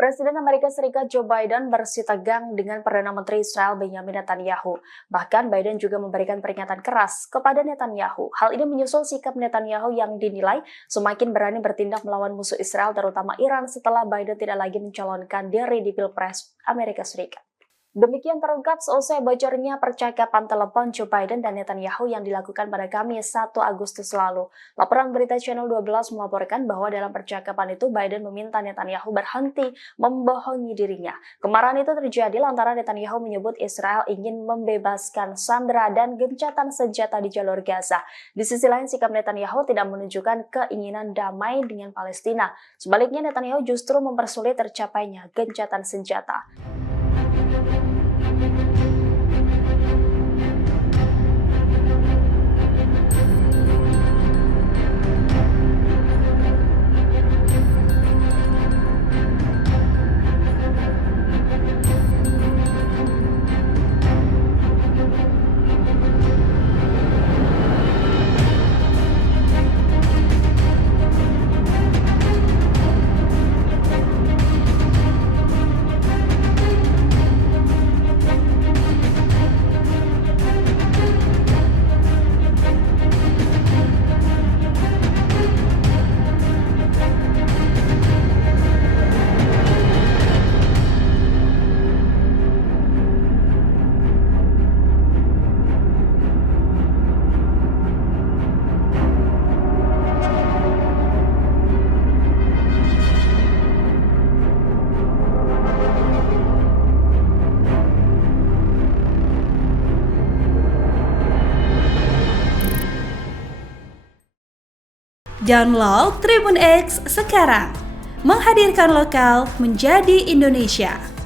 Presiden Amerika Serikat Joe Biden bersih tegang dengan Perdana Menteri Israel Benjamin Netanyahu. Bahkan Biden juga memberikan peringatan keras kepada Netanyahu. Hal ini menyusul sikap Netanyahu yang dinilai semakin berani bertindak melawan musuh Israel terutama Iran setelah Biden tidak lagi mencalonkan diri di Pilpres Amerika Serikat. Demikian terungkap seusai bocornya percakapan telepon Joe Biden dan Netanyahu yang dilakukan pada Kamis 1 Agustus lalu. Laporan berita Channel 12 melaporkan bahwa dalam percakapan itu Biden meminta Netanyahu berhenti membohongi dirinya. Kemarahan itu terjadi lantaran Netanyahu menyebut Israel ingin membebaskan sandera dan gencatan senjata di jalur Gaza. Di sisi lain, sikap Netanyahu tidak menunjukkan keinginan damai dengan Palestina. Sebaliknya, Netanyahu justru mempersulit tercapainya gencatan senjata. Download Tribun X sekarang, menghadirkan lokal menjadi Indonesia.